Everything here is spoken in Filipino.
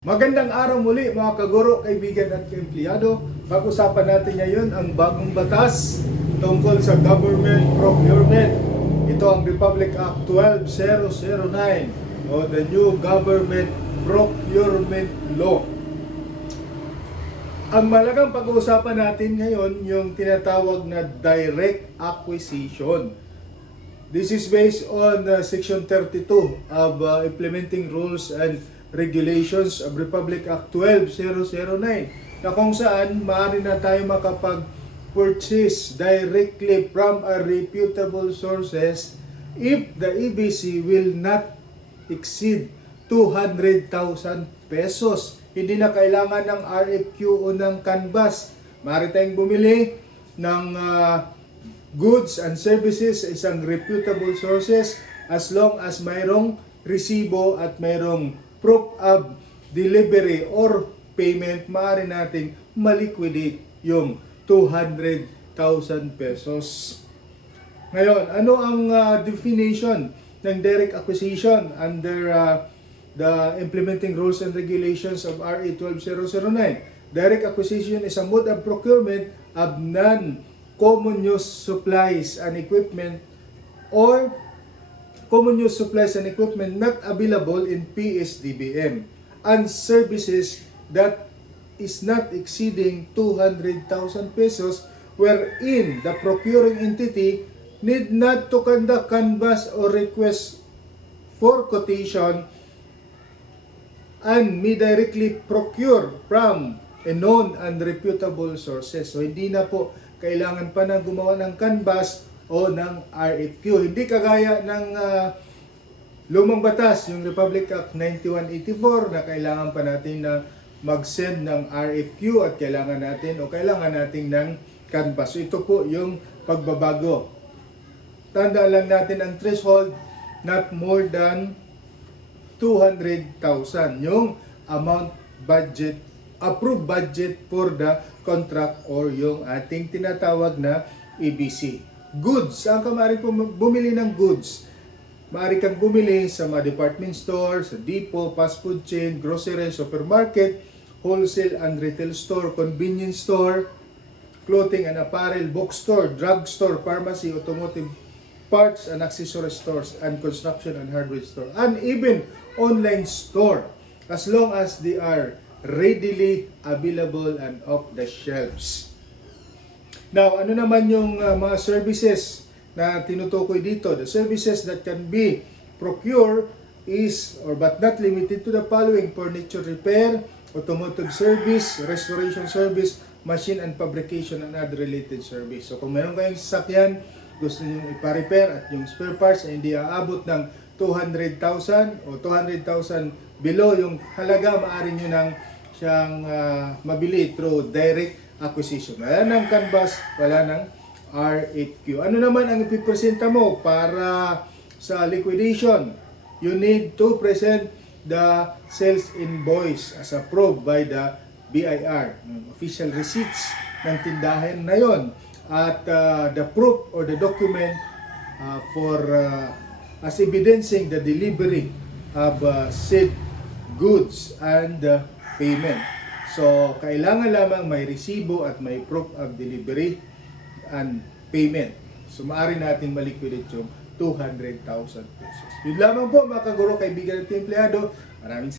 Magandang araw muli mga kaguro, kaibigan at kaempleyado. Pag-usapan natin ngayon ang bagong batas tungkol sa government procurement. Ito ang Republic Act 12009 o the new Government Procurement Law. Ang malagang pag-uusapan natin ngayon yung tinatawag na direct acquisition. This is based on Section 32 of Implementing Rules and Regulations of Republic Act 12009 na kung saan maaari na tayo makapag-purchase directly from a reputable sources if the EBC will not exceed 200,000 pesos. Hindi na kailangan ng RFQ o ng canvas. Maaari tayong bumili ng goods and services sa isang reputable sources as long as mayroong resibo at mayroong proof of delivery or payment, maaari nating maliquidate yung 200,000 pesos. Ngayon, ano ang definition ng direct acquisition under the Implementing Rules and Regulations of RA 12009? Direct acquisition is a mode of procurement of non-common use supplies and equipment or common use supplies and equipment not available in PSDBM and services that is not exceeding 200,000 pesos wherein the procuring entity need not to conduct canvas or request for quotation and may directly procure from a known and reputable sources. So hindi na po kailangan pa na gumawa ng canvas o ng RFQ. Hindi kagaya ng lumang batas, yung Republic Act 9184 na kailangan pa natin na mag-send ng RFQ at kailangan natin ng canvas. So ito po yung pagbabago. Tandaan lang natin ang threshold, not more than 200,000. Yung amount budget, approved budget for the contract or yung ating tinatawag na EBC. Goods. Saan ka maaari bumili ng goods? Maaari kang bumili sa mga department store, sa depot, fast food chain, grocery, supermarket, wholesale and retail store, convenience store, clothing and apparel, bookstore, drugstore, pharmacy, automotive parts and accessory stores, and construction and hardware store, and even online store, as long as they are readily available and off the shelves. Now, ano naman yung mga services na tinutukoy dito? The services that can be procured is, or but not limited to the following: furniture repair, automotive service, restoration service, machine and fabrication, and other related service. So kung meron kayong sasakyan, gusto nyo ipa-repair at yung spare parts ay hindi aabot ng 200,000 o 200,000 below yung halaga, maaari nyo nang siyang mabili through direct acquisition. Wala ng canvas, wala ng RFQ. Ano naman ang ipipresenta mo para sa liquidation? You need to present the sales invoice as approved by the BIR, official receipts ng tindahan na yon, at the proof or the document for as evidencing the delivery of said goods and payment. So, kailangan lamang may resibo at may proof of delivery and payment. So, maaari natin maliquidate yung 200,000 pesos. Yun lamang po mga kaguro, kaibigan at empleyado. Maraming